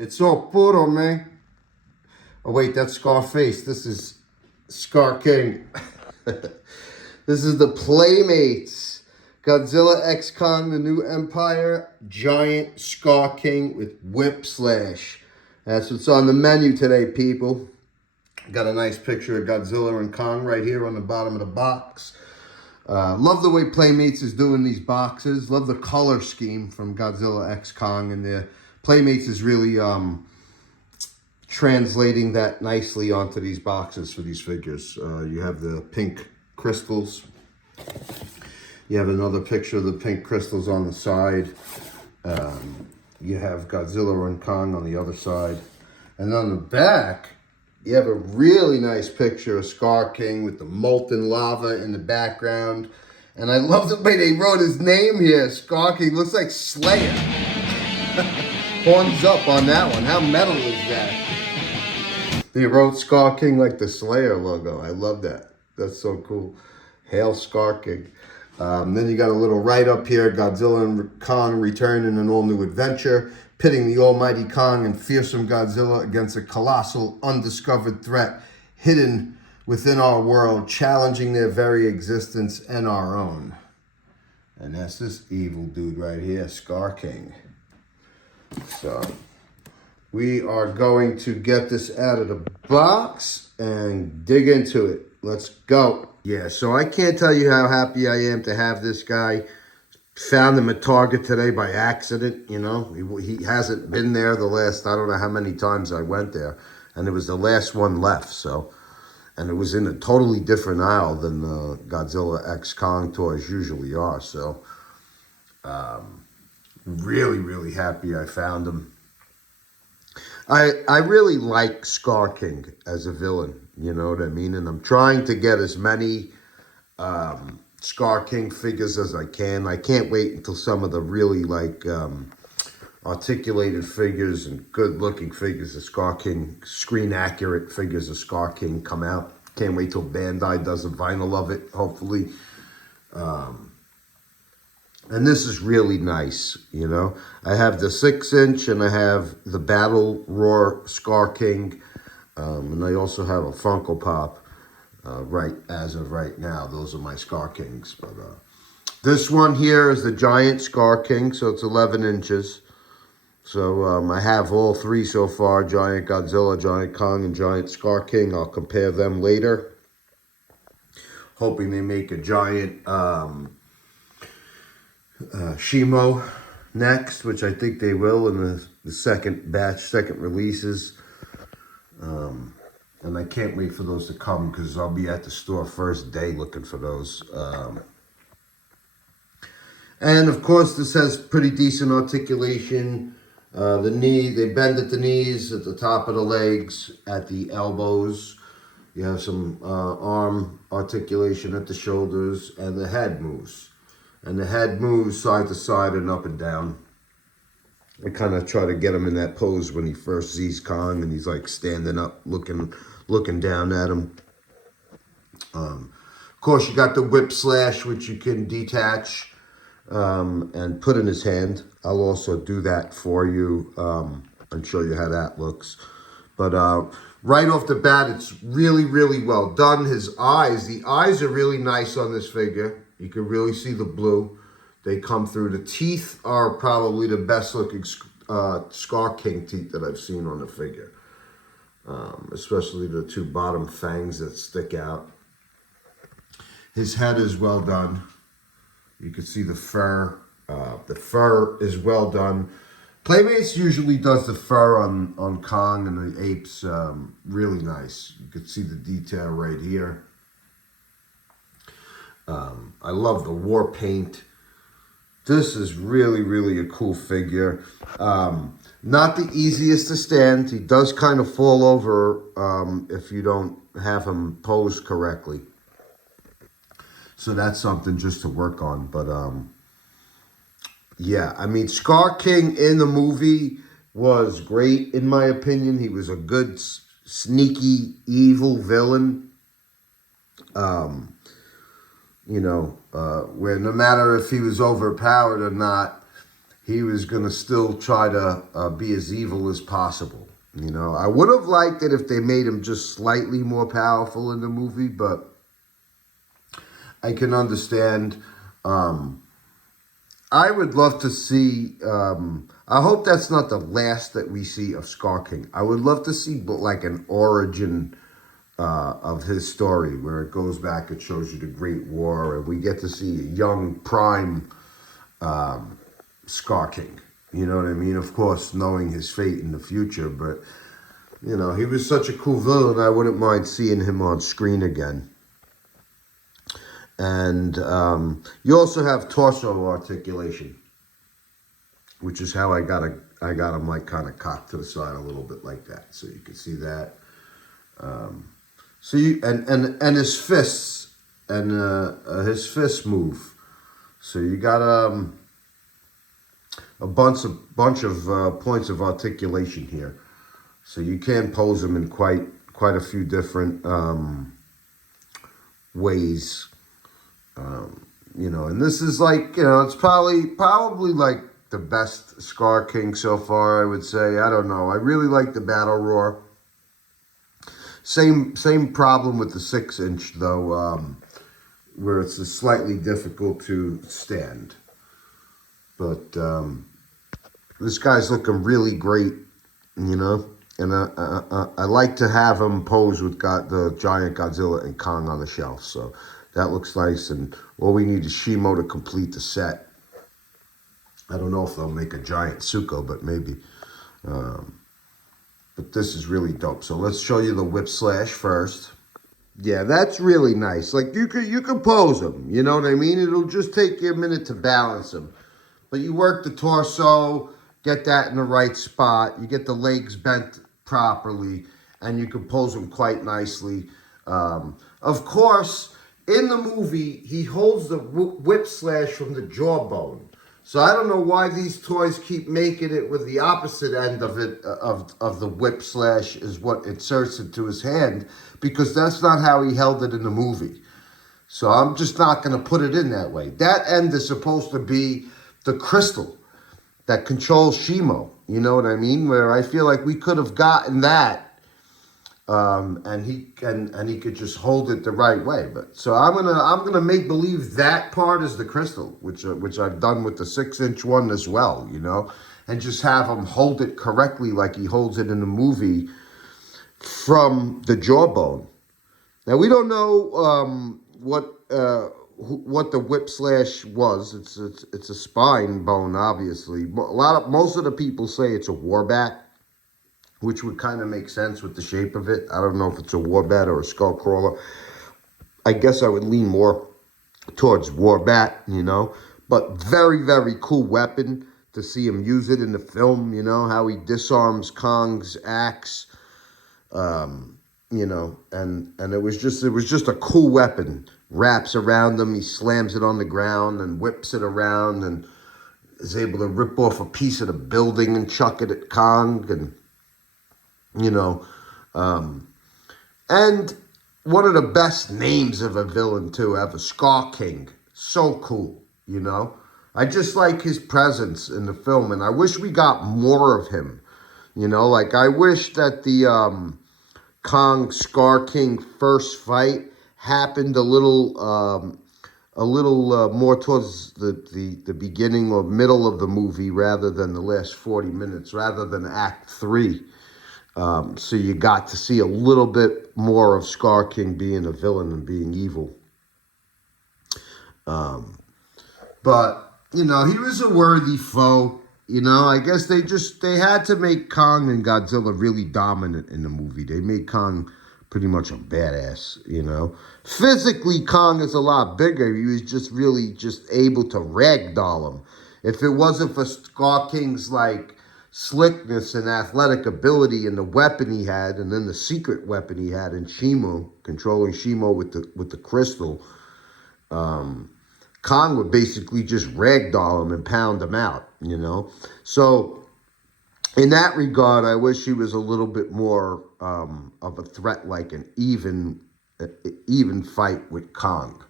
It's all puro, man. Oh, wait, that's Scarface. This is Skar King. This is the Playmates. Godzilla X Kong, the New Empire, Giant Skar King with Whip Slash. That's what's on the menu today, people. Got a nice picture of Godzilla and Kong right here on the bottom of the box. Love the way Playmates is doing these boxes. Love the color scheme from Godzilla X Kong, and the Playmates is really translating that nicely onto these boxes for these figures. You have the pink crystals. You have another picture of the pink crystals on the side. You have Godzilla and Kong on the other side. And on the back, you have a really nice picture of Skar King with the molten lava in the background. And I love the way they wrote his name here, Skar King. Looks like Slayer. Horns up on that one. How metal is that? They wrote Skar King like the Slayer logo. I love that. That's so cool. Hail Skar King. Then you got a little write-up here. Godzilla and Kong return in an all-new adventure, pitting the almighty Kong and fearsome Godzilla against a colossal, undiscovered threat hidden within our world, challenging their very existence and our own. And that's this evil dude right here, Skar King. So we are going to get this out of the box and dig into it. Let's go. Yeah, so I can't tell you how happy I am to have this guy. Found him at Target today by accident, you know. He hasn't been there the last, I don't know how many times I went there. And it was the last one left, so. And it was in a totally different aisle than the Godzilla X Kong toys usually are. So, really, really happy I found him. I really like Skar King as a villain, you know what I mean? And I'm trying to get as many Skar King figures as I can. I can't wait until some of the really like articulated figures and good-looking figures of Skar King, screen-accurate figures of Skar King come out. Can't wait till Bandai does a vinyl of it, hopefully. And this is really nice, you know. I have the 6-inch and I have the Battle Roar Skar King. And I also have a Funko Pop right as of right now. Those are my Skar Kings. But this one here is the Giant Skar King, so it's 11 inches. So I have all three so far, Giant Godzilla, Giant Kong, and Giant Skar King. I'll compare them later. Hoping they make a giant Shimo next, which I think they will in the second batch, second releases. And I can't wait for those to come because I'll be at the store first day looking for those. And of course, this has pretty decent articulation. The knee, they bend at the knees, at the top of the legs, at the elbows. You have some arm articulation at the shoulders, and the head moves. And the head moves side to side and up and down. I kind of try to get him in that pose when he first sees Kong and he's like standing up, looking down at him. Of course, you got the whip slash, which you can detach and put in his hand. I'll also do that for you and show you how that looks. But right off the bat, it's really, really well done. His eyes, the eyes are really nice on this figure. You can really see the blue. They come through. The teeth are probably the best looking Skar King teeth that I've seen on the figure. Especially the two bottom fangs that stick out. His head is well done. You can see the fur. The fur is well done. Playmates usually does the fur on Kong and the apes really nice. You can see the detail right here. I love the war paint. This is really, really a cool figure. Not the easiest to stand. He does kind of fall over if you don't have him posed correctly. So that's something just to work on. But yeah, I mean, Skar King in the movie was great, in my opinion. He was a good, sneaky, evil villain. You know, where no matter if he was overpowered or not, he was going to still try to be as evil as possible. You know, I would have liked it if they made him just slightly more powerful in the movie, but I can understand. I would love to see. I hope that's not the last that we see of Skar King. I would love to see like an origin of his story where it goes back. It shows you the Great War, and we get to see a young prime Skar King. You know what I mean? Of course, knowing his fate in the future, but you know, he was such a cool villain. I wouldn't mind seeing him on screen again. And you also have torso articulation, which is how I got him like kind of cocked to the side a little bit like that, so you can see that. So you and his fists and his fists move. So you got a bunch of points of articulation here. So you can pose them in quite a few different ways. You know, and this is like, you know, it's probably like the best Skar King so far, I would say. I don't know. I really like the battle roar. Same problem with the 6-inch though, where it's slightly difficult to stand. But this guy's looking really great, you know. And I like to have him pose with the giant Godzilla and Kong on the shelf. So that looks nice. And all we need is Shimo to complete the set. I don't know if they'll make a giant Suko, but maybe. But this is really dope. So let's show you the whip slash first. Yeah, that's really nice. Like you could pose him. You know what I mean? It'll just take you a minute to balance him. But you work the torso, get that in the right spot. You get the legs bent properly, and you can pose him quite nicely. Of course, in the movie, he holds the whip slash from the jawbone. So I don't know why these toys keep making it with the opposite end of it, of the whip slash is what inserts into his hand, because that's not how he held it in the movie. So I'm just not going to put it in that way. That end is supposed to be the crystal that controls Shimo. You know what I mean? Where I feel like we could have gotten that, and he could just hold it the right way. But so I'm gonna make believe that part is the crystal, which I've done with the 6-inch one as well. You know, and just have him hold it correctly like he holds it in the movie from the jawbone. Now we don't know what the whip slash was. It's a spine bone, obviously. Most of the people say it's a war bat, which would kind of make sense with the shape of it. I don't know if it's a war bat or a skull crawler. I guess I would lean more towards war bat, you know. But very, very cool weapon to see him use it in the film. You know how he disarms Kong's axe. You know, and it was just a cool weapon. Wraps around him, he slams it on the ground and whips it around and is able to rip off a piece of the building and chuck it at Kong, and you know, and one of the best names of a villain too ever, Skar King. So cool, you know. I just like his presence in the film, and I wish we got more of him. You know, like I wish that the Kong Skar King first fight happened a little more towards the beginning or middle of the movie rather than the last 40 minutes, rather than Act 3. So you got to see a little bit more of Skar King being a villain and being evil. But, you know, he was a worthy foe. You know, I guess they had to make Kong and Godzilla really dominant in the movie. They made Kong pretty much a badass, you know. Physically, Kong is a lot bigger. He was just really able to ragdoll him. If it wasn't for Skar King's, like, slickness and athletic ability and the weapon he had, and then the secret weapon he had in Shimo, controlling Shimo with the crystal, Kong would basically just ragdoll him and pound him out, you know. So in that regard, I wish he was a little bit more of a threat, like an even fight with Kong.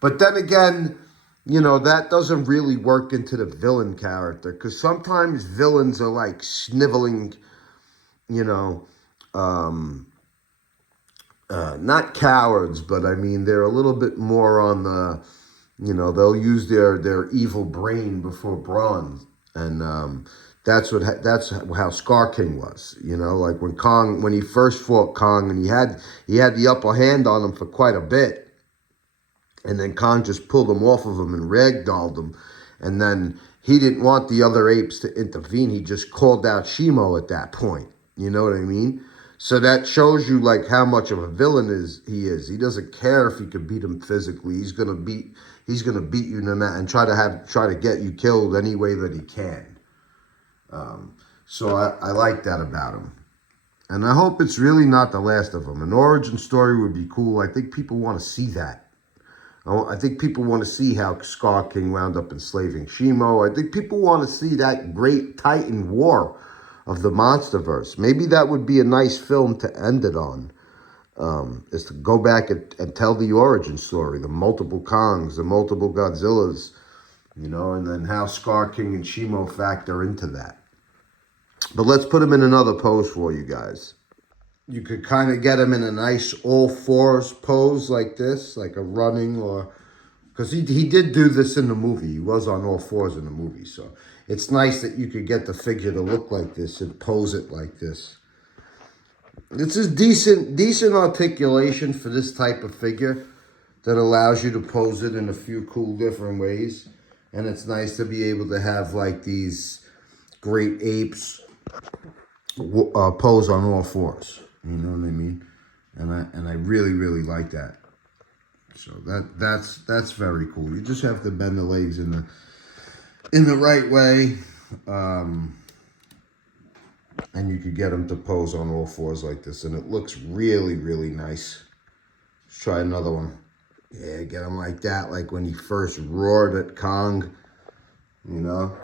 But then again, you know, that doesn't really work into the villain character, because sometimes villains are like sniveling, you know, um, not cowards, but I mean, they're a little bit more on the, you know, they'll use their evil brain before brawn, and that's how Skar King was. You know, like when he first fought Kong, and he had the upper hand on him for quite a bit, and then Kong just pulled him off of him and ragdolled him, and then he didn't want the other apes to intervene. He just called out Shimo at that point. You know what I mean? So that shows you like how much of a villain he is. He doesn't care if he could beat him physically. He's gonna beat you no matter, and try to get you killed any way that he can. So I like that about him. And I hope it's really not the last of them. An origin story would be cool. I think people want to see that. I think people want to see how Skar King wound up enslaving Shimo. I think people want to see that great Titan war of the Monsterverse. Maybe that would be a nice film to end it on. Is to go back and tell the origin story, the multiple Kongs, the multiple Godzillas, you know, and then how Skar King and Shimo factor into that. But let's put him in another pose for you guys. You could kind of get him in a nice all fours pose like this, like a running, or because he did do this in the movie. He was on all fours in the movie, so it's nice that you could get the figure to look like this and pose it like this. This is decent articulation for this type of figure that allows you to pose it in a few cool different ways, and it's nice to be able to have like these great apes pose on all fours. You know what I mean? And I really like that. So that's very cool. You just have to bend the legs in the right way, and you could get them to pose on all fours like this, and it looks really nice. Let's try another one. Yeah, get him like that, like when he first roared at Kong. You know,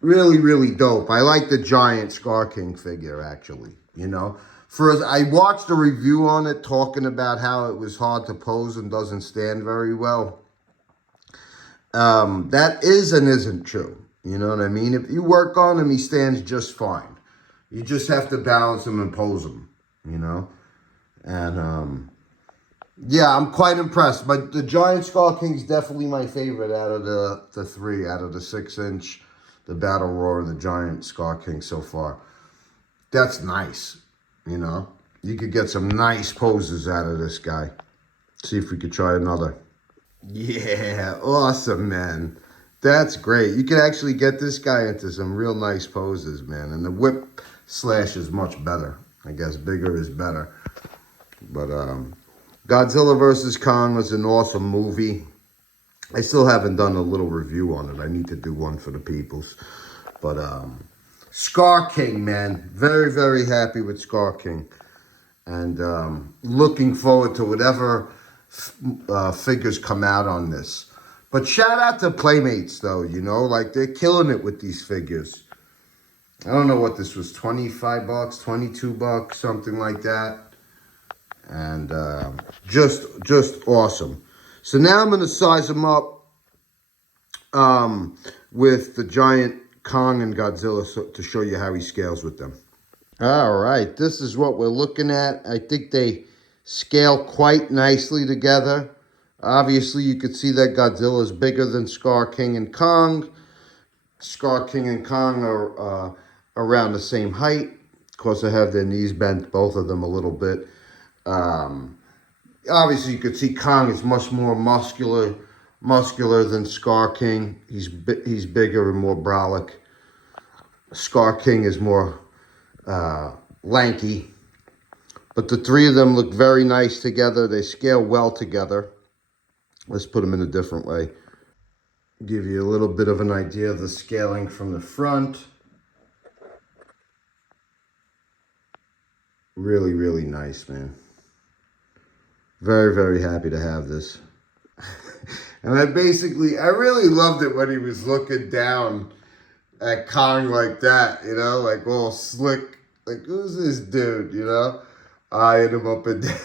really dope. I like the giant Skar King figure actually. You know. I watched a review on it talking about how it was hard to pose and doesn't stand very well. That is and isn't true. You know what I mean? If you work on him, he stands just fine. You just have to balance him and pose him, you know? And, yeah, I'm quite impressed. But the giant Skar King's definitely my favorite out of the three, out of the 6-inch, the Battle Roar, and the giant Skar King so far. That's nice. You know, you could get some nice poses out of this guy. See if we could try another. Yeah, awesome, man. That's great. You could actually get this guy into some real nice poses, man. And the whip slash is much better. I guess bigger is better. But Godzilla vs. Kong was an awesome movie. I still haven't done a little review on it. I need to do one for the peoples. But Skar King, man. Very happy with Skar King. And looking forward to whatever figures come out on this. But shout out to Playmates, though, you know. Like, they're killing it with these figures. I don't know what this was, $25, $22, something like that. And just awesome. So now I'm going to size them up with the giant Kong and Godzilla to show you how he scales with them. All right, this is what we're looking at. I think they scale quite nicely together. Obviously, you could see that Godzilla is bigger than Skar King and Kong. Skar King and Kong are around the same height. Of course, they have their knees bent, both of them a little bit. Obviously, you could see Kong is much more muscular than Skar King. He's bigger and more brolic. Skar King is more lanky. But the three of them look very nice together. They scale well together. Let's put them in a different way. Give you a little bit of an idea of the scaling from the front. Really nice, man. Very happy to have this. And I really loved it when he was looking down at Kong like that, you know, like all slick. Like, who's this dude, you know? Eyeing him up and down.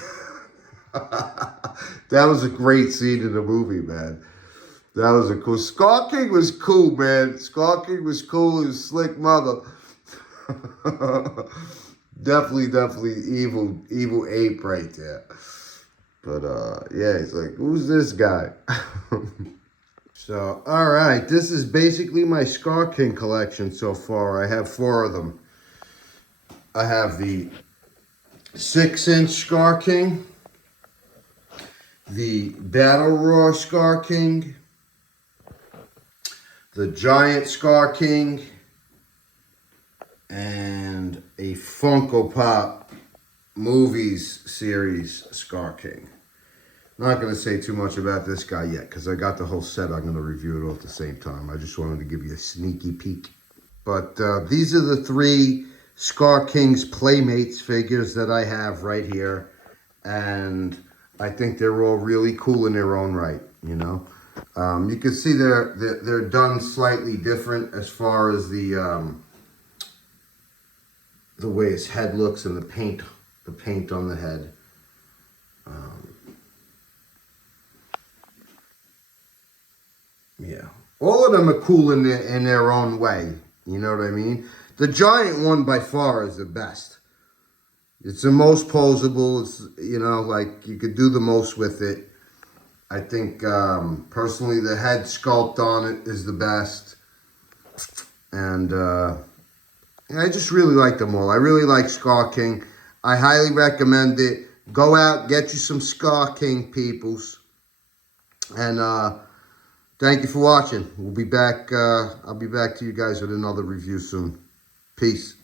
That was a great scene in the movie, man. That was a cool. Skar King was cool, man. Skar King was cool. He was slick mother. Definitely evil ape right there. But yeah, he's like, who's this guy? So, all right, this is basically my Skar King collection so far. I have 4 of them. I have the 6-inch Skar King, the Battle Roar Skar King, the Giant Skar King, and a Funko Pop Movies series Skar King. Not going to say too much about this guy yet because I got the whole set. I'm going to review it all at the same time. I just wanted to give you a sneaky peek. But these are the 3 Skar King's Playmates figures that I have right here. And I think they're all really cool in their own right, you know. You can see they're done slightly different as far as the way his head looks and the paint on the head. Yeah, all of them are cool in their own way. You know what I mean? The giant one by far is the best. It's the most posable. It's, you know, like you could do the most with it. I think personally the head sculpt on it is the best, and I just really like them all. I really like Skar King. I highly recommend it. Go out, get you some Skar King, peoples, and thank you for watching. We'll be back. I'll be back to you guys with another review soon. Peace.